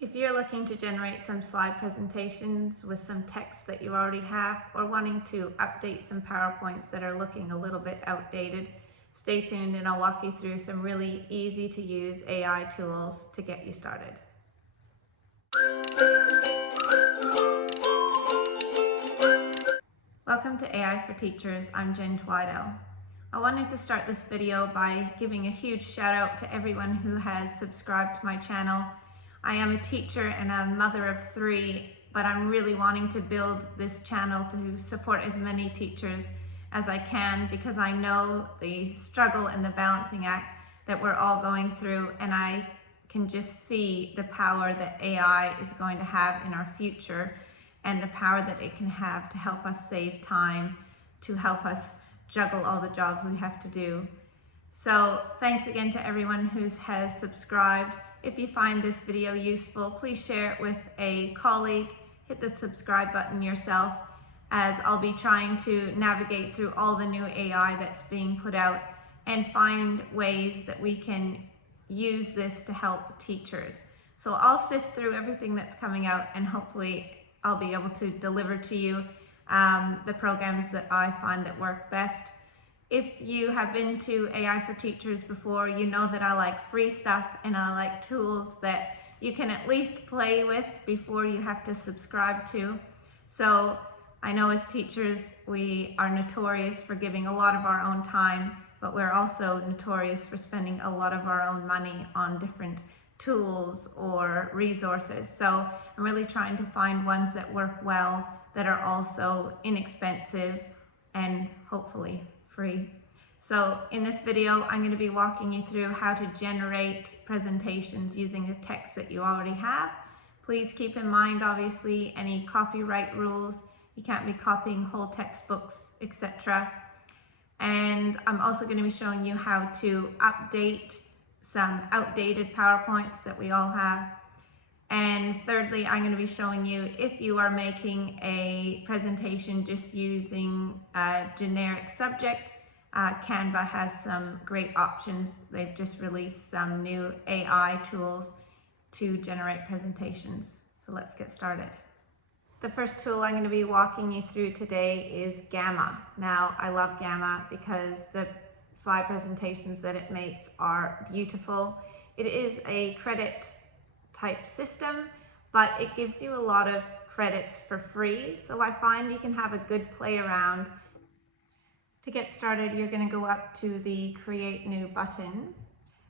If you're looking to generate some slide presentations with some text that you already have, or wanting to update some PowerPoints that are looking a little bit outdated, stay tuned and I'll walk you through some really easy to use AI tools to get you started. Welcome to AI for Teachers. I'm Jen Twidell. I wanted to start this video by giving a huge shout out to everyone who has subscribed to my channel. I am a teacher and a mother of 3, but I'm really wanting to build this channel to support as many teachers as I can, because I know the struggle and the balancing act that we're all going through, and I can just see the power that AI is going to have in our future and the power that it can have to help us save time, to help us juggle all the jobs we have to do. So thanks again to everyone who has subscribed. If you find this video useful, please share it with a colleague. Hit the subscribe button yourself, as I'll be trying to navigate through all the new AI that's being put out and find ways that we can use this to help teachers. So I'll sift through everything that's coming out, and hopefully I'll be able to deliver to you the programs that I find that work best. If you have been to AI for Teachers before, you know that I like free stuff and I like tools that you can at least play with before you have to subscribe to. So I know as teachers, we are notorious for giving a lot of our own time, but we're also notorious for spending a lot of our own money on different tools or resources. So I'm really trying to find ones that work well, that are also inexpensive and hopefully free. So in this video, I'm going to be walking you through how to generate presentations using the text that you already have. Please keep in mind, obviously, any copyright rules. You can't be copying whole textbooks, etc. And I'm also going to be showing you how to update some outdated PowerPoints that we all have. And thirdly, I'm going to be showing you, if you are making a presentation just using a generic subject, Canva has some great options. They've just released some new AI tools to generate presentations. So let's get started. The first tool I'm going to be walking you through today is Gamma. Now, I love Gamma because the slide presentations that it makes are beautiful. It is a credit type system, but it gives you a lot of credits for free. So I find you can have a good play around. To get started, you're going to go up to the Create New button,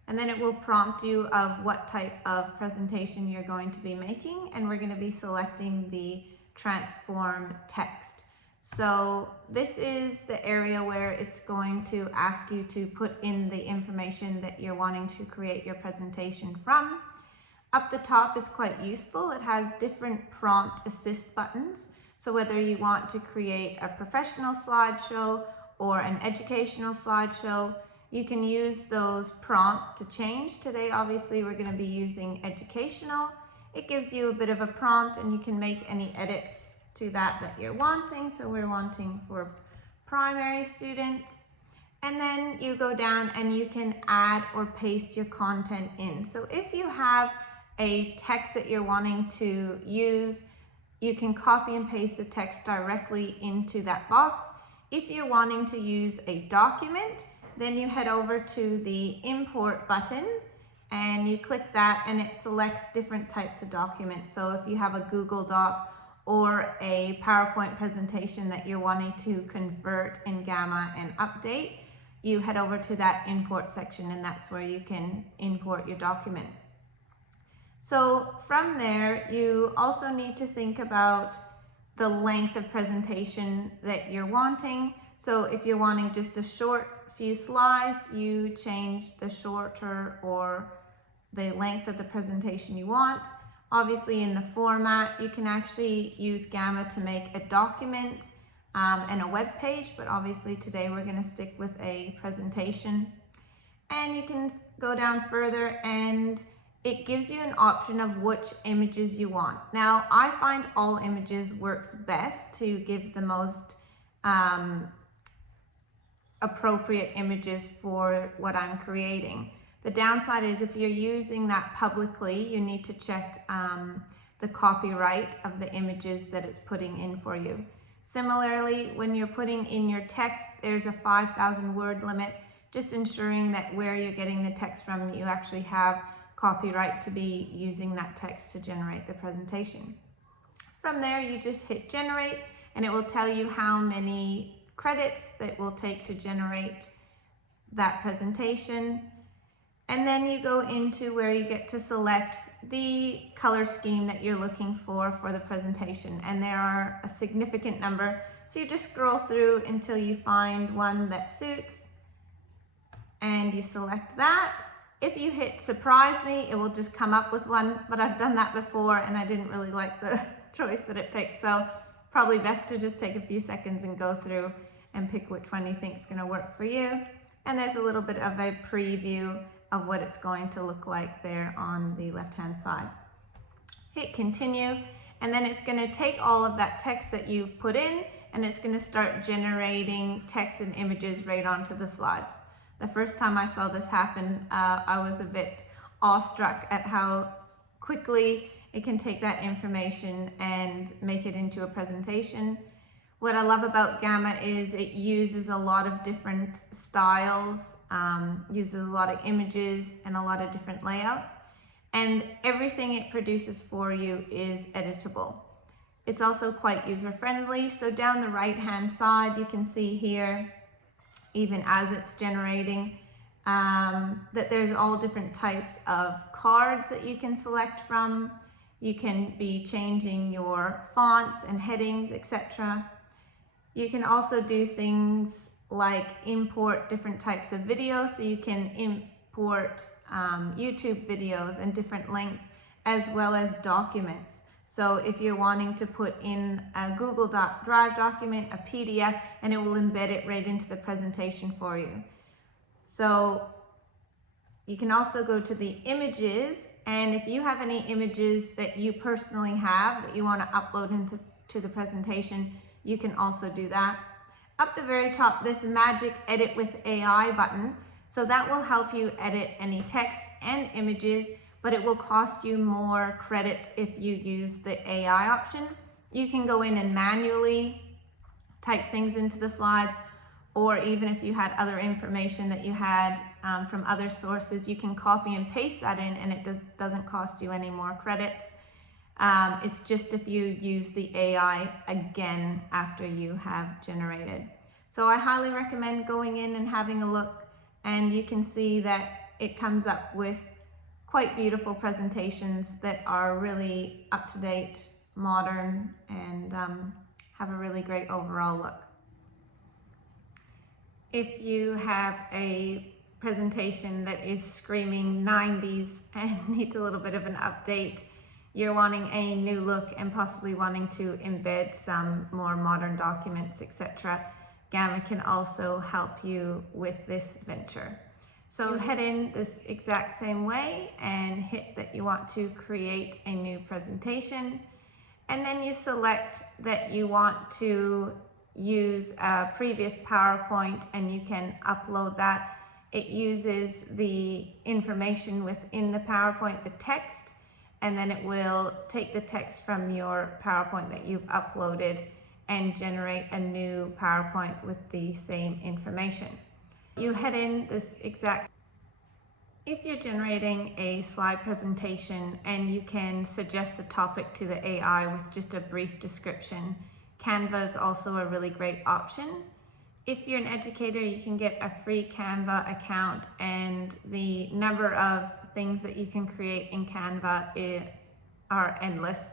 and then it will prompt you of what type of presentation you're going to be making, and we're going to be selecting the transform text. So this is the area where it's going to ask you to put in the information that you're wanting to create your presentation from. Up the top is quite useful. It has different prompt assist buttons. So whether you want to create a professional slideshow or an educational slideshow, you can use those prompts to change. Today, obviously, we're going to be using educational. It gives you a bit of a prompt, and you can make any edits to that you're wanting. So we're wanting for primary students. And then you go down and you can add or paste your content in. So if you have a text that you're wanting to use, you can copy and paste the text directly into that box. If you're wanting to use a document, then you head over to the import button and you click that, and it selects different types of documents. So if you have a Google Doc or a PowerPoint presentation that you're wanting to convert in Gamma and update, you head over to that import section, and that's where you can import your document. So from there, you also need to think about the length of presentation that you're wanting. So if you're wanting just a short few slides, you change the shorter or the length of the presentation you want. Obviously, in the format, you can actually use Gamma to make a document and a web page, but obviously today we're going to stick with a presentation. And you can go down further, and it gives you an option of which images you want. Now, I find all images works best to give the most appropriate images for what I'm creating. The downside is if you're using that publicly, you need to check the copyright of the images that it's putting in for you. Similarly, when you're putting in your text, there's a 5,000 word limit, just ensuring that where you're getting the text from, you actually have copyright to be using that text to generate the presentation. From there, you just hit generate, and it will tell you how many credits that will take to generate that presentation. And then you go into where you get to select the color scheme that you're looking for the presentation. And there are a significant number. So you just scroll through until you find one that suits and you select that. If you hit surprise me, it will just come up with one, but I've done that before and I didn't really like the choice that it picked. So probably best to just take a few seconds and go through and pick which one you think is going to work for you. And there's a little bit of a preview of what it's going to look like there on the left-hand side. Hit continue, and then it's going to take all of that text that you've put in, and it's going to start generating text and images right onto the slides. The first time I saw this happen, I was a bit awestruck at how quickly it can take that information and make it into a presentation. What I love about Gamma is it uses a lot of different styles, uses a lot of images and a lot of different layouts, and everything it produces for you is editable. It's also quite user-friendly. So down the right-hand side, you can see here, even as it's generating, that there's all different types of cards that you can select from. You can be changing your fonts and headings, etc. You can also do things like import different types of videos, so you can import YouTube videos and different links, as well as documents. So if you're wanting to put in a Google Drive document, a PDF, and it will embed it right into the presentation for you. So you can also go to the images, and if you have any images that you personally have that you want to upload into the presentation, you can also do that. Up the very top, this magic edit with AI button. So that will help you edit any text and images, but it will cost you more credits if you use the AI option. You can go in and manually type things into the slides, or even if you had other information that you had from other sources, you can copy and paste that in, and it doesn't cost you any more credits. It's just if you use the AI again after you have generated. So I highly recommend going in and having a look, and you can see that it comes up with quite beautiful presentations that are really up to date, modern, and have a really great overall look. If you have a presentation that is screaming 90s and needs a little bit of an update, you're wanting a new look and possibly wanting to embed some more modern documents, etc., Gamma can also help you with this venture. So head in this exact same way and hit that you want to create a new presentation, and then you select that you want to use a previous PowerPoint and you can upload that. It uses the information within the PowerPoint, the text, and then it will take the text from your PowerPoint that you've uploaded and generate a new PowerPoint with the same information. You head in this exact. If you're generating a slide presentation and you can suggest a topic to the AI with just a brief description, Canva is also a really great option. If you're an educator, you can get a free Canva account, and the number of things that you can create in Canva are endless.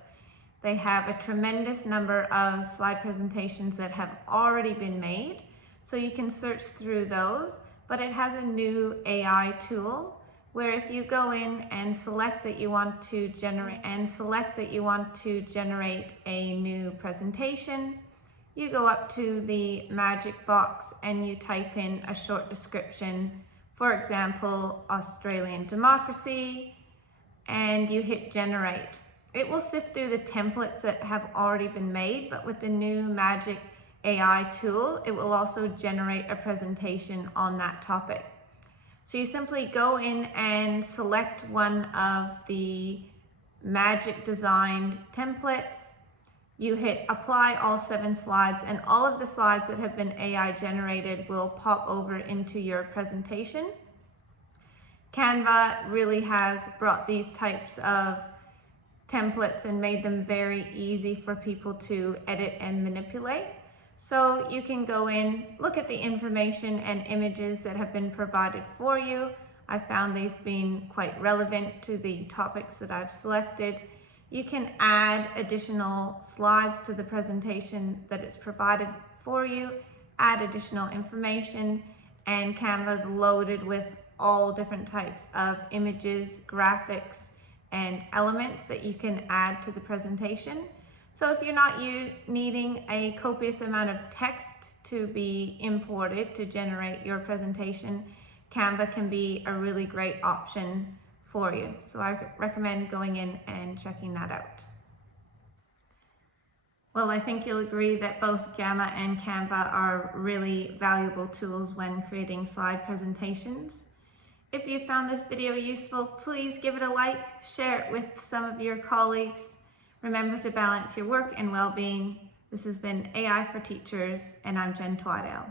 They have a tremendous number of slide presentations that have already been made, so you can search through those, but it has a new AI tool where if you go in and select that you want to generate a new presentation, you go up to the magic box and you type in a short description, for example, Australian democracy, and you hit generate. It will sift through the templates that have already been made, but with the new magic AI tool, it will also generate a presentation on that topic. So you simply go in and select one of the magic designed templates. You hit apply all 7 slides, and all of the slides that have been AI generated will pop over into your presentation. Canva really has brought these types of templates and made them very easy for people to edit and manipulate. So you can go in, look at the information and images that have been provided for you. I found they've been quite relevant to the topics that I've selected. You can add additional slides to the presentation that it's provided for you, add additional information, and Canva's loaded with all different types of images, graphics, and elements that you can add to the presentation. So if you're not needing a copious amount of text to be imported to generate your presentation, Canva can be a really great option for you. So I recommend going in and checking that out. Well, I think you'll agree that both Gamma and Canva are really valuable tools when creating slide presentations. If you found this video useful, please give it a like, share it with some of your colleagues. Remember to balance your work and well-being. This has been AI for Teachers, and I'm Jen Twaddell.